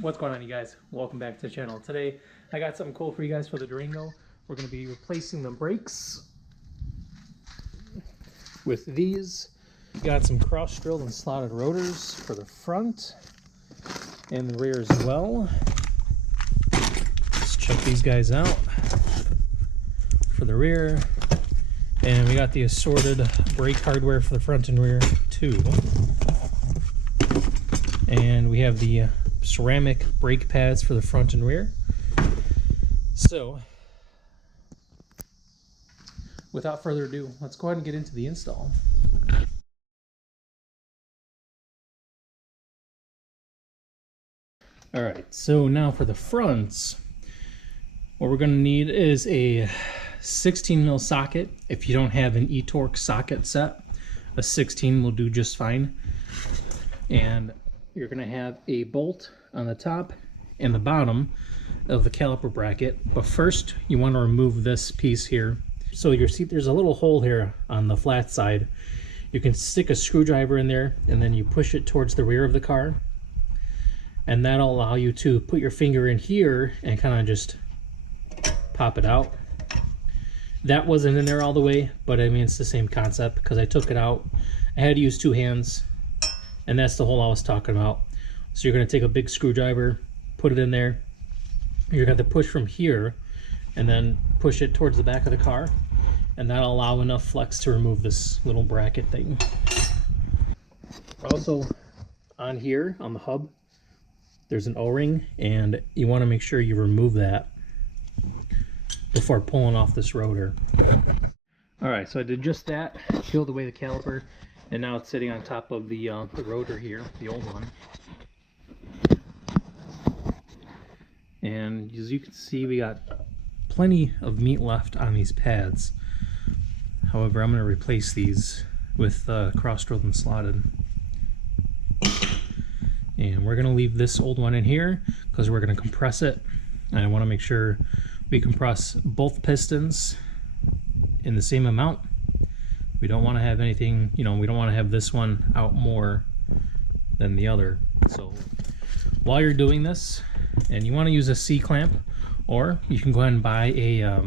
What's going on, you guys? Welcome back to the channel. Today I got something cool for you guys for the Durango. We're going to be replacing the brakes with these. Got some cross drilled and slotted rotors for the front and the rear as well. Let's check these guys out for the rear. And we got the assorted brake hardware for the front and rear too. And we have the ceramic brake pads for the front and rear. So, without further ado, let's go ahead and get into the install. Alright, so now for the fronts, what we're going to need is a 16 mil socket. If you don't have an e-torque socket set, a 16 will do just fine. And you're going to have a bolt on the top and the bottom of the caliper bracket. But first, you want to remove this piece here. So you see there's a little hole here on the flat side. You can stick a screwdriver in there and then you push it towards the rear of the car. And that'll allow you to put your finger in here and kind of just pop it out. That wasn't in there all the way, but I mean, it's the same concept because I took it out. I had to use two hands. And that's the hole I was talking about. So you're going to take a big screwdriver, put it in there. You're going to push from here and then push it towards the back of the car. And that'll allow enough flex to remove this little bracket thing. Also, on here, on the hub, there's an O-ring, and you want to make sure you remove that before pulling off this rotor. Alright, so I did just that, peeled away the caliper. And now it's sitting on top of the rotor here, the old one. And as you can see, we got plenty of meat left on these pads. However, I'm going to replace these with cross-drilled and slotted. And we're going to leave this old one in here because we're going to compress it. And I want to make sure we compress both pistons in the same amount. We don't want to have anything, we don't want to have this one out more than the other. So while you're doing this, and you want to use a C-clamp, or you can go ahead and buy a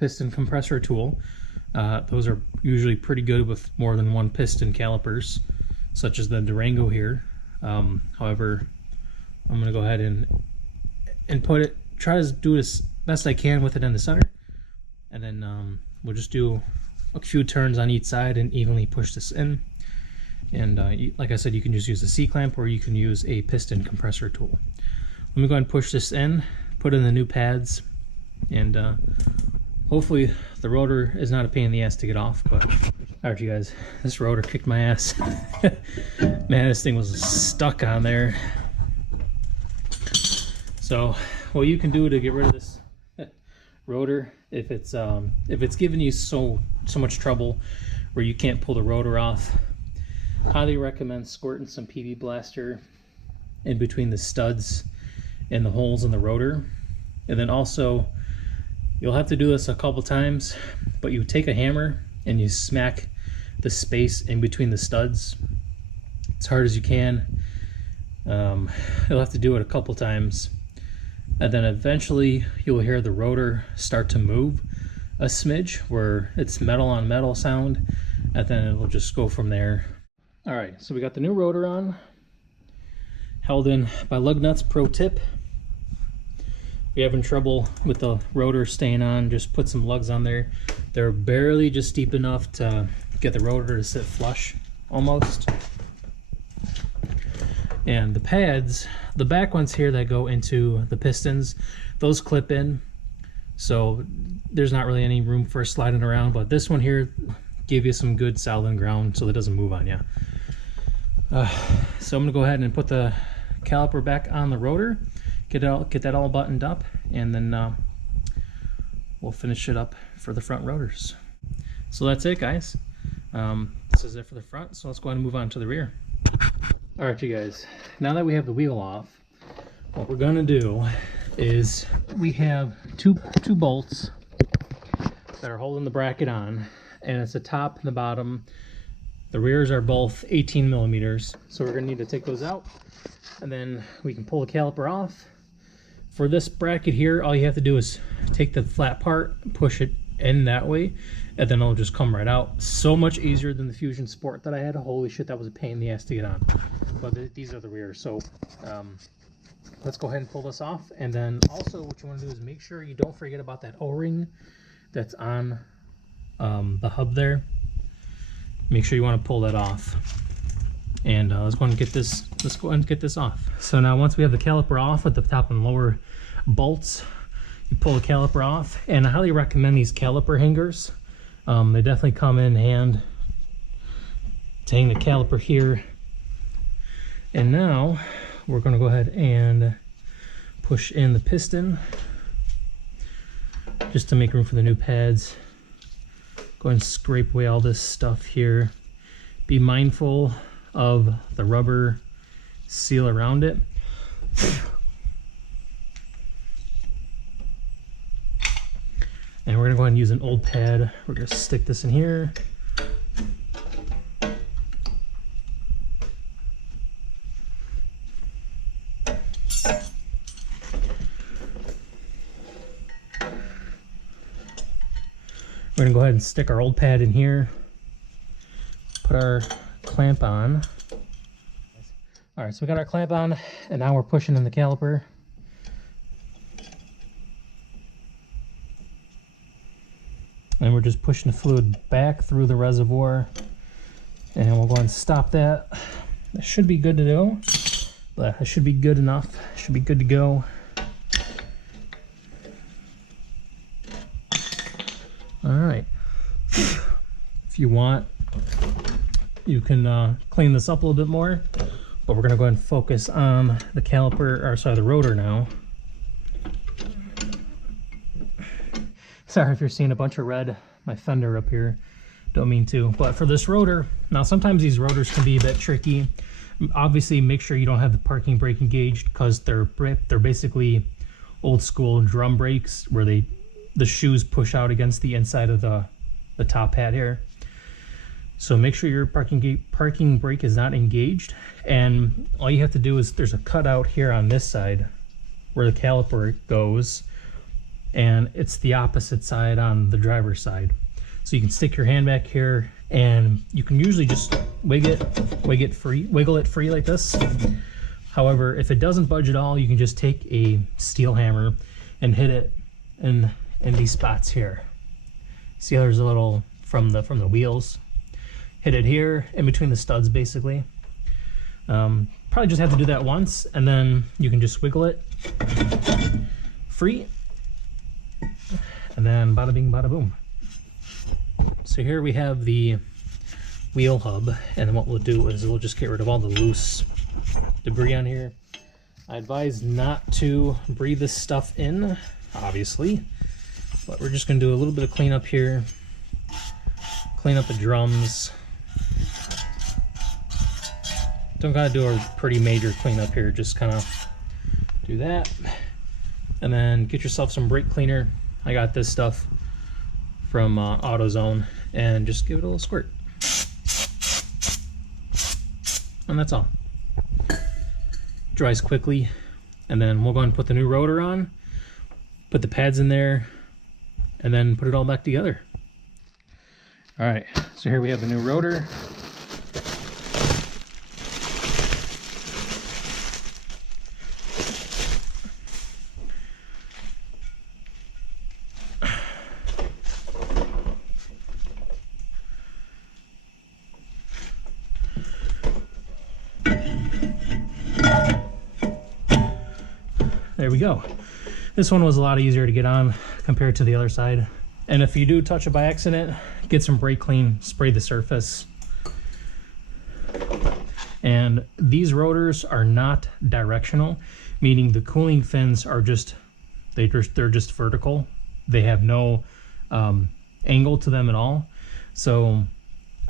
piston compressor tool. Those are usually pretty good with more than one piston calipers, such as the Durango here. However, I'm going to go ahead and try to do as best I can with it in the center. And then we'll just do a few turns on each side and evenly push this in. And like I said, you can just use a C-clamp or you can use a piston compressor tool. Let me go ahead and push this in, put in the new pads, and hopefully the rotor is not a pain in the ass to get off. But alright, you guys, this rotor kicked my ass. Man, this thing was stuck on there. So what you can do to get rid of this rotor, if it's giving you so much trouble where you can't pull the rotor off, highly recommend squirting some PB Blaster in between the studs and the holes in the rotor. And then also, you'll have to do this a couple times, but you take a hammer and you smack the space in between the studs as hard as you can. You'll have to do it a couple times, and then eventually you'll hear the rotor start to move a smidge where it's metal on metal sound, and then it'll just go from there. Alright, so we got the new rotor on, held in by lug nuts. Pro tip: if you're having trouble with the rotor staying on, just put some lugs on there. They're barely just deep enough to get the rotor to sit flush almost. And the pads, the back ones here that go into the pistons, those clip in, so there's not really any room for sliding around, but this one here give you some good solid ground so it doesn't move on you. So I'm gonna go ahead and put the caliper back on the rotor, get that all buttoned up, and then we'll finish it up for the front rotors. So that's it, guys. This is it for the front, so let's go ahead and move on to the rear. Alright, you guys, now that we have the wheel off, what we're going to do is we have two bolts that are holding the bracket on, and it's the top and the bottom. The rears are both 18 millimeters, so we're going to need to take those out and then we can pull the caliper off. For this bracket here, all you have to do is take the flat part, push it in that way, and then it'll just come right out. So much easier than the Fusion Sport that I had. Holy shit, that was a pain in the ass to get on. But these are the rear. So let's go ahead and pull this off. And then also what you want to do is make sure you don't forget about that O-ring that's on the hub there. Make sure you want to pull that off. And let's go ahead and get this. Let's go ahead and get this off. So now once we have the caliper off with the top and lower bolts, you pull the caliper off. And I highly recommend these caliper hangers. They definitely come in hand to hang the caliper here. And now we're going to go ahead and push in the piston just to make room for the new pads. Go ahead and scrape away all this stuff here. Be mindful of the rubber seal around it. And we're gonna go ahead and use an old pad. We're gonna stick this in here. We're gonna go ahead and stick our old pad in here. Put our clamp on. All right, so we got our clamp on, and now we're pushing in the caliper. And we're just pushing the fluid back through the reservoir, and we'll go and stop that. That should be good to go, but it should be good enough. Should be good to go. All right. If you want, you can clean this up a little bit more, but we're gonna go ahead and focus on the caliper, or sorry, the rotor now. Sorry if you're seeing a bunch of red, my fender up here, don't mean to. But for this rotor, now sometimes these rotors can be a bit tricky. Obviously make sure you don't have the parking brake engaged, because they're basically old school drum brakes where the shoes push out against the inside of the top pad here. So make sure your parking brake is not engaged, and all you have to do is, there's a cutout here on this side where the caliper goes, and it's the opposite side on the driver's side. So you can stick your hand back here, and you can usually just wiggle it free like this. However, if it doesn't budge at all, you can just take a steel hammer and hit it in these spots here. See how there's a little from the wheels. Hit it here in between the studs, basically. Probably just have to do that once, and then you can just wiggle it free, and then bada bing, bada boom. So here we have the wheel hub, and then what we'll do is we'll just get rid of all the loose debris on here. I advise not to breathe this stuff in, obviously, but we're just gonna do a little bit of cleanup here. Clean up the drums. Don't gotta do a pretty major cleanup here, just kind of do that. And then get yourself some brake cleaner. I got this stuff from AutoZone, and just give it a little squirt. And that's all. Dries quickly, and then we'll go ahead and put the new rotor on, put the pads in there, and then put it all back together. All right, so here we have the new rotor. There we go. This one was a lot easier to get on compared to the other side. And if you do touch it by accident, get some brake clean, spray the surface. And these rotors are not directional, meaning the cooling fins are they're just vertical. They have no angle to them at all. So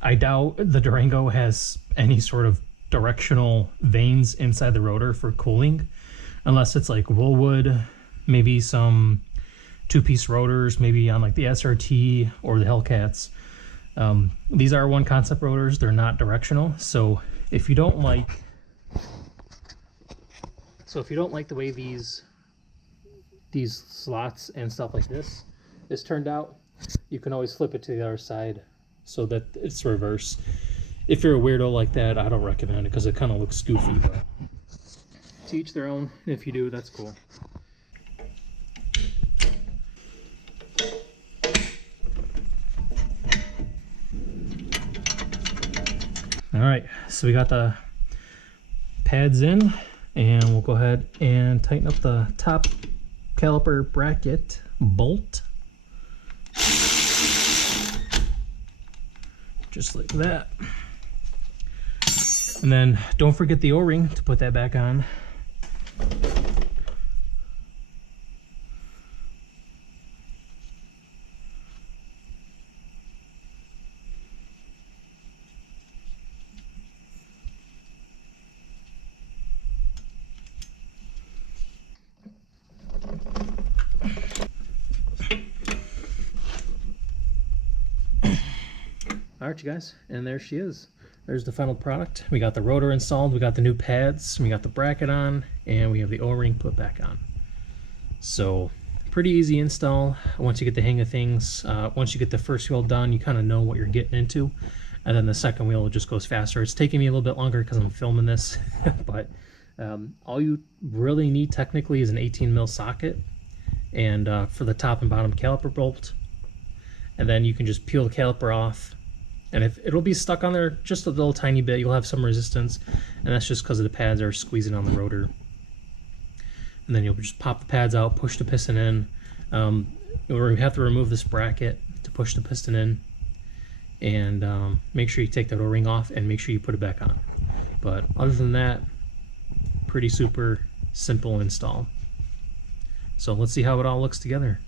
I doubt the Durango has any sort of directional vanes inside the rotor for cooling, unless it's like Woolwood, maybe some two-piece rotors, maybe on like the SRT or the Hellcats. These are one concept rotors, they're not directional. So if you don't like So if you don't like the way these slots and stuff like this is turned out, you can always flip it to the other side so that it's reverse. If you're a weirdo like that, I don't recommend it because it kind of looks goofy, but to each their own. If you do, that's cool. All right, so we got the pads in, and we'll go ahead and tighten up the top caliper bracket bolt. Just like that. And then don't forget the O-ring to put that back on. Alright you guys, and there she is. There's the final product. We got the rotor installed, we got the new pads, we got the bracket on, and we have the O-ring put back on. So pretty easy install once you get the hang of things. Once you get the first wheel done, you kind of know what you're getting into, and then the second wheel just goes faster. It's taking me a little bit longer because I'm filming this, but all you really need technically is an 18 mil socket, and for the top and bottom caliper bolt, and then you can just peel the caliper off. And if it'll be stuck on there just a little tiny bit, you'll have some resistance, and that's just because the pads are squeezing on the rotor. And then you'll just pop the pads out, push the piston in. You'll have to remove this bracket to push the piston in, and make sure you take that O-ring off and make sure you put it back on. But other than that, pretty super simple install. So let's see how it all looks together.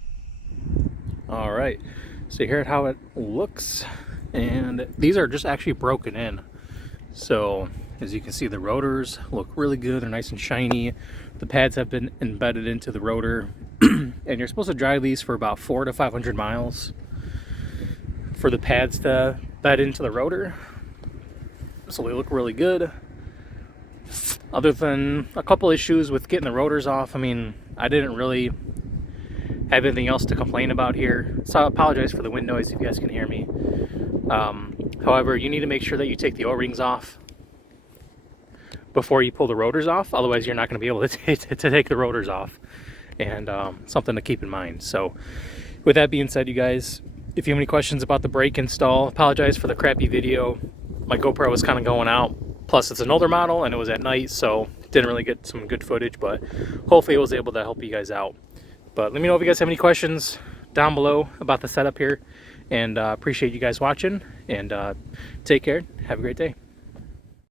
All right, so here's how it looks. And these are just actually broken in. So as you can see, the rotors look really good. They're nice and shiny. The pads have been embedded into the rotor. And you're supposed to drive these for about 400 to 500 miles for the pads to bed into the rotor. So they look really good. Other than a couple issues with getting the rotors off, I mean, I didn't really have anything else to complain about here. So I apologize for the wind noise if you guys can hear me. However, you need to make sure that you take the O-rings off before you pull the rotors off. Otherwise, you're not going to be able to take the rotors off. And something to keep in mind. So with that being said, you guys, if you have any questions about the brake install, apologize for the crappy video. My GoPro was kind of going out. Plus, it's an older model and it was at night, so didn't really get some good footage. But hopefully, I was able to help you guys out. But let me know if you guys have any questions down below about the setup here. And appreciate you guys watching, and take care. Have a great day.